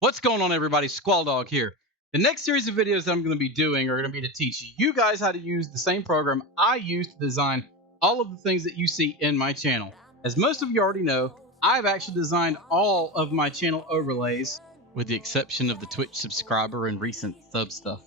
What's going on, everybody? SquallDawg here. The next series of videos that I'm going to be doing are going to be to teach you guys how to use the same program I use to design all of the things that you see in my channel. As most of you already know, I've actually designed all of my channel overlays, with the exception of the Twitch subscriber and recent sub stuff.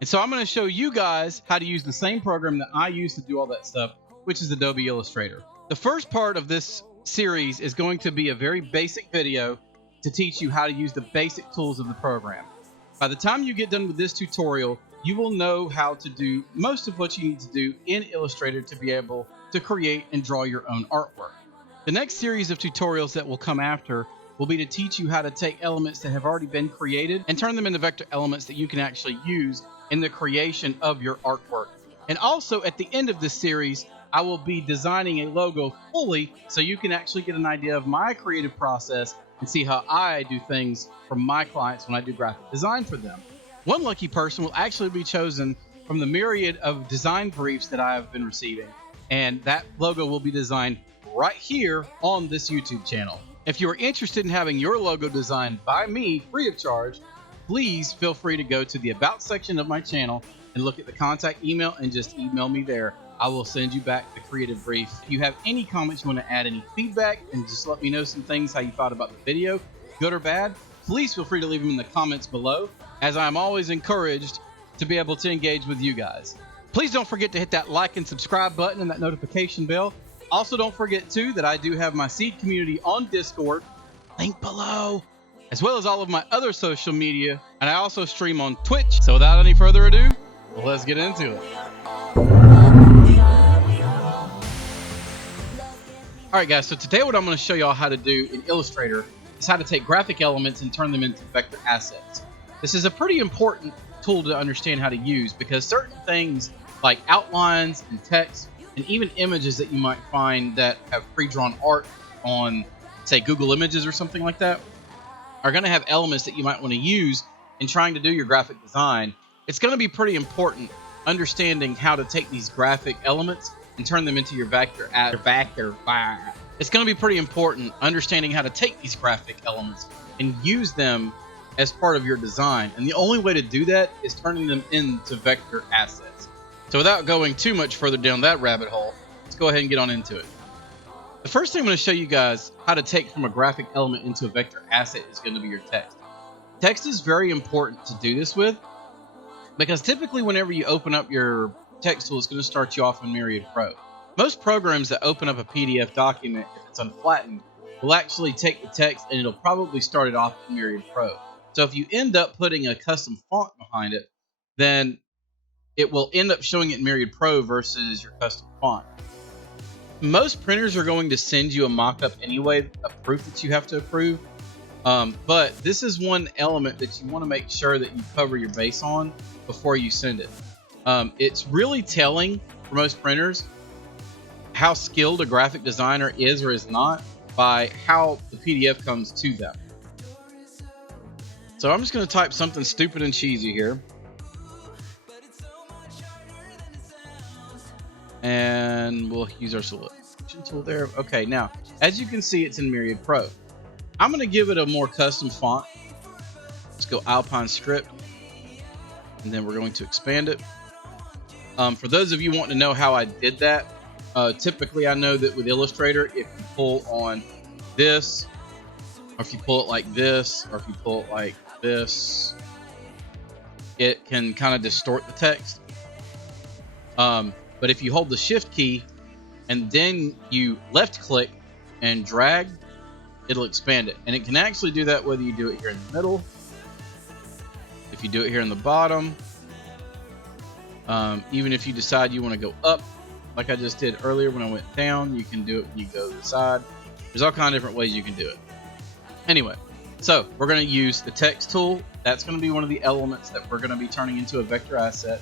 And so I'm going to show you guys how to use the same program that I use to do all that stuff, which is Adobe Illustrator. The first part of this series is going to be a very basic video to teach you how to use the basic tools of the program. By the time you get done with this tutorial, you will know how to do most of what you need to do in Illustrator to be able to create and draw your own artwork. The next series of tutorials that will come after will be to teach you how to take elements that have already been created and turn them into vector elements that you can actually use in the creation of your artwork. And also at the end of this series, I will be designing a logo fully so you can actually get an idea of my creative process and see how I do things for my clients when I do graphic design for them. One lucky person will actually be chosen from the myriad of design briefs that I have been receiving, and that logo will be designed right here on this YouTube channel. If you are interested in having your logo designed by me free of charge, please feel free to go to the About section of my channel and look at the contact email and just email me there. I will send you back the creative brief. If you have any comments, you want to add any feedback, and just let me know some things, how you thought about the video, good or bad, please feel free to leave them in the comments below, as I'm always encouraged to be able to engage with you guys. Please don't forget to hit that like and subscribe button and that notification bell. Also, don't forget too that I do have my seed community on Discord, link below, as well as all of my other social media, and I also stream on Twitch. So without any further ado, let's get into it. Alright guys, so today what I'm going to show y'all how to do in Illustrator is how to take graphic elements and turn them into vector assets. This is a pretty important tool to understand how to use, because certain things like outlines and text and even images that you might find that have pre-drawn art on, say, Google Images or something like that, are going to have elements that you might want to use in trying to do your graphic design. It's going to be pretty important understanding how to take these graphic elements and turn them into your vector. It's going to be pretty important understanding how to take these graphic elements and use them as part of your design. And the only way to do that is turning them into vector assets. So without going too much further down that rabbit hole, let's go ahead and get on into it. The first thing I'm going to show you guys how to take from a graphic element into a vector asset is going to be your text. Text is very important to do this with, because typically whenever you open up your text tool, it's going to start you off in Myriad Pro. Most programs that open up a PDF document, if it's unflattened, will actually take the text and it'll probably start it off in Myriad Pro. So if you end up putting a custom font behind it, then it will end up showing it in Myriad Pro versus your custom font. Most printers are going to send you a mock-up anyway, a proof that you have to approve. But this is one element that you want to make sure that you cover your base on before you send it. It's really telling for most printers how skilled a graphic designer is or is not by how the PDF comes to them. So I'm just going to type something stupid and cheesy here. And we'll use our selection tool there. Okay, now, as you can see, it's in Myriad Pro. I'm going to give it a more custom font. Let's go Alpine Script. And then we're going to expand it. For those of you wanting to know how I did that, typically I know that with Illustrator, if you pull on this, or if you pull it like this, or if you pull it like this, it can kind of distort the text. But if you hold the Shift key and then you left click and drag, it'll expand it. And it can actually do that whether you do it here in the middle, if you do it here in the bottom, even if you decide you want to go up, like I just did earlier when I went down, you can do it when you go to the side. There's all kinds of different ways you can do it. Anyway, so we're going to use the text tool. That's going to be one of the elements that we're going to be turning into a vector asset.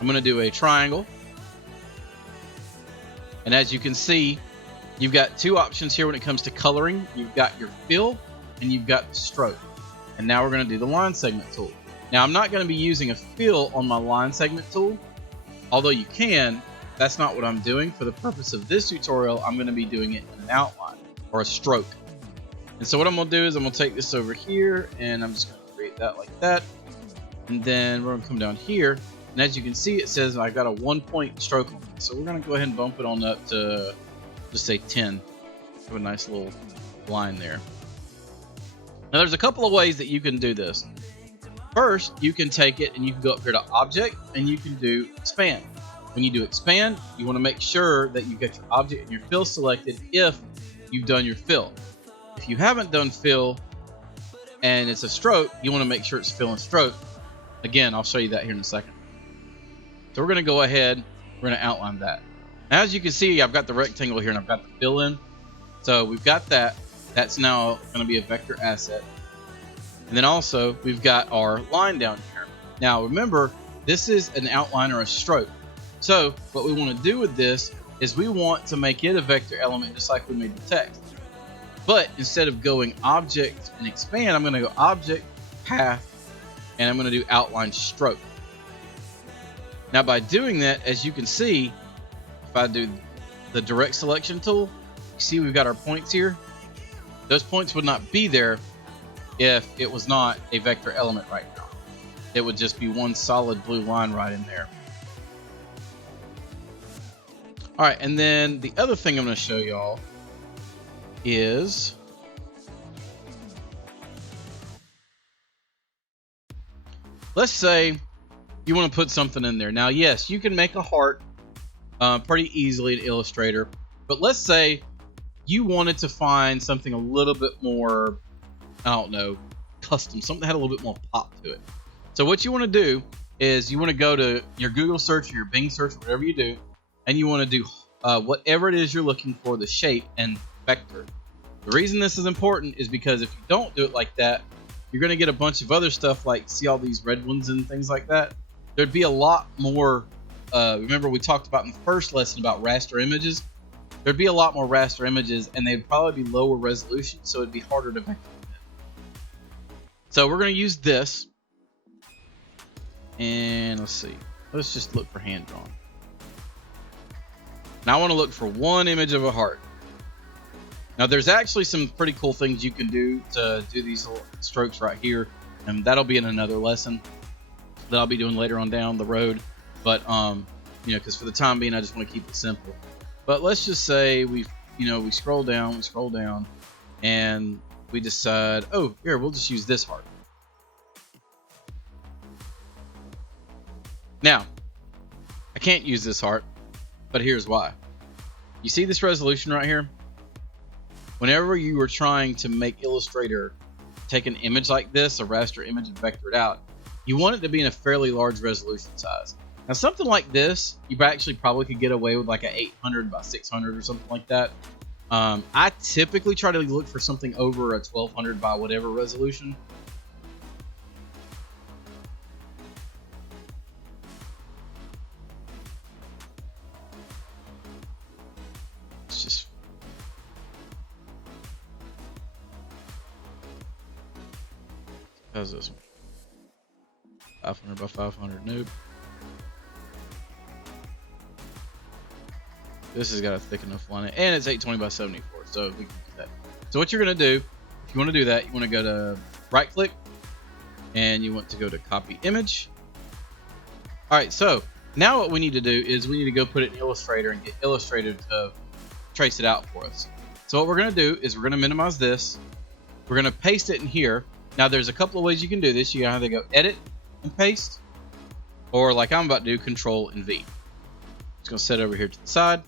I'm going to do a triangle. And as you can see, you've got two options here when it comes to coloring. You've got your fill and you've got the stroke. And now we're going to do the line segment tool. Now I'm not going to be using a fill on my line segment tool, although you can. That's not what I'm doing. For the purpose of this tutorial, I'm going to be doing it in an outline or a stroke. And so what I'm going to do is I'm going to take this over here, and I'm just going to create that like that. And then we're going to come down here, and as you can see, it says I've got a 1-point stroke on it. So we're going to go ahead and bump it on up to just say 10. Have a nice little line there. Now there's a couple of ways that you can do this. First, you can take it and you can go up here to Object, and you can do Expand. When you do Expand, you want to make sure that you get your object and your fill selected if you've done your fill. If you haven't done fill and it's a stroke, you want to make sure it's fill and stroke. Again, I'll show you that here in a second. So we're going to go ahead, we're going to outline that. Now, as you can see, I've got the rectangle here and I've got the fill in. So we've got that. That's now going to be a vector asset. And then also we've got our line down here. Now remember, this is an outline or a stroke. So what we want to do with this is we want to make it a vector element just like we made the text. But instead of going object and expand, I'm going to go object, path, and I'm going to do outline stroke. Now by doing that, as you can see, if I do the direct selection tool, you see we've got our points here. Those points would not be there if it was not a vector element right now. It would just be one solid blue line right in there. All right, and then the other thing I'm going to show y'all is let's say you want to put something in there. Now, yes, you can make a heart pretty easily in Illustrator, but let's say you wanted to find something a little bit more, I don't know, custom, something that had a little bit more pop to it. So what you want to do is you want to go to your Google search or your Bing search, whatever you do, and you want to do whatever it is you're looking for, the shape and vector. The reason this is important is because if you don't do it like that, you're going to get a bunch of other stuff like, see all these red ones and things like that? There'd be a lot more, remember we talked about in the first lesson about raster images? There'd be a lot more raster images and they'd probably be lower resolution, so it'd be harder to vector. So we're going to use this, and let's see, let's just look for hand drawn. Now I want to look for one image of a heart. Now there's actually some pretty cool things you can do to do these little strokes right here, and that'll be in another lesson that I'll be doing later on down the road. But you know, because for the time being I just want to keep it simple. But let's just say we scroll down, and we decide, oh, here, we'll just use this heart. Now I can't use this heart, but here's why. You see this resolution right here? Whenever you were trying to make Illustrator take an image like this, a raster image, and vector it out, you want it to be in a fairly large resolution size. Now something like this, you actually probably could get away with like a 800 by 600 or something like that. I typically try to look for something over a 1200 by whatever resolution. It's just how's this one? 500 by 500. Nope. This has got a thick enough line, and it's 820 by 74, so we can do that. So what you're going to do, if you want to do that, you want to go to right click, and you want to go to copy image. All right, so now what we need to do is we need to go put it in Illustrator and get Illustrator to trace it out for us. So what we're going to do is we're going to minimize this. We're going to paste it in here. Now there's a couple of ways you can do this. You can either go edit and paste, or like I'm about to do, Control and V. Just going to set it over here to the side.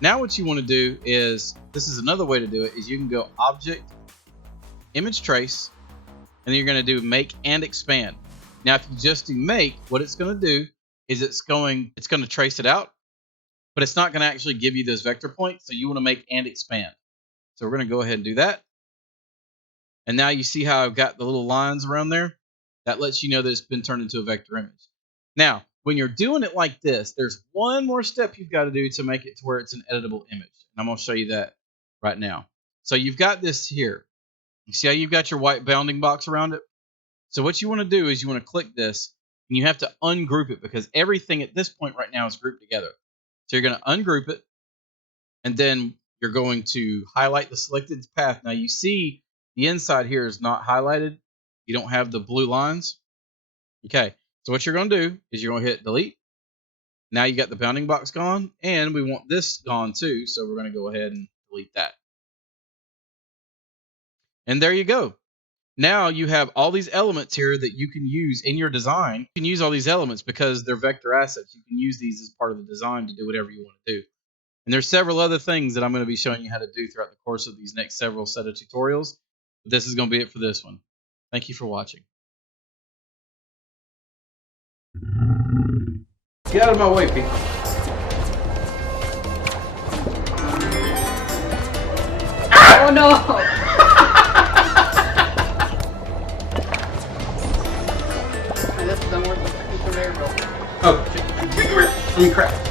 Now what you want to do is, this is another way to do it, is you can go Object, Image Trace, and then you're going to do Make and Expand. Now if you just do Make, what it's going to do is it's going to trace it out, but it's not going to actually give you those vector points, so you want to Make and Expand. So we're going to go ahead and do that. And now you see how I've got the little lines around there? That lets you know that it's been turned into a vector image. Now, when you're doing it like this, there's one more step you've got to do to make it to where it's an editable image. And I'm going to show you that right now. So you've got this here. You see how you've got your white bounding box around it? So what you want to do is you want to click this, and you have to ungroup it because everything at this point right now is grouped together. So you're going to ungroup it, and then you're going to highlight the selected path. Now you see the inside here is not highlighted. You don't have the blue lines. Okay, so what you're going to do is you're going to hit delete. Now you got the bounding box gone, and we want this gone too, so we're going to go ahead and delete that. And there you go. Now you have all these elements here that you can use in your design. You can use all these elements because they're vector assets. You can use these as part of the design to do whatever you want to do. And there's several other things that I'm going to be showing you how to do throughout the course of these next several set of tutorials. But this is going to be it for this one. Thank you for watching. Get out of my way, people. Oh no! This doesn't work. Oh, crap.